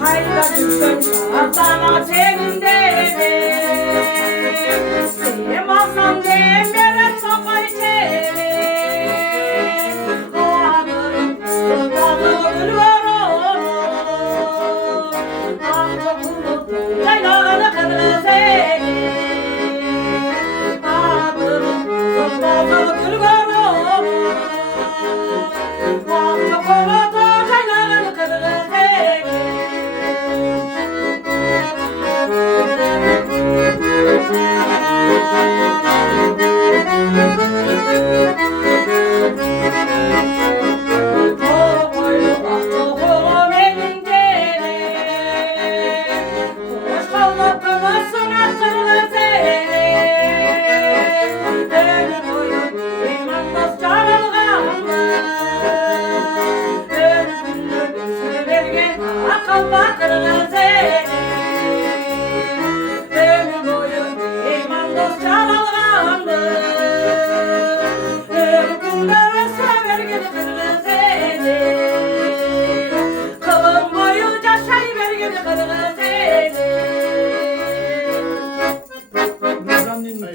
Hayra düştüm şartlarına sevinde sevmezsem demlere sokar içeri ağlarım sırtladı var onu ağlarım yaylalı kırmızı ağlarım sırtladı var onu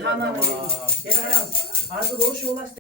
Tanrı'nın. Gel ayağım. Artık o şu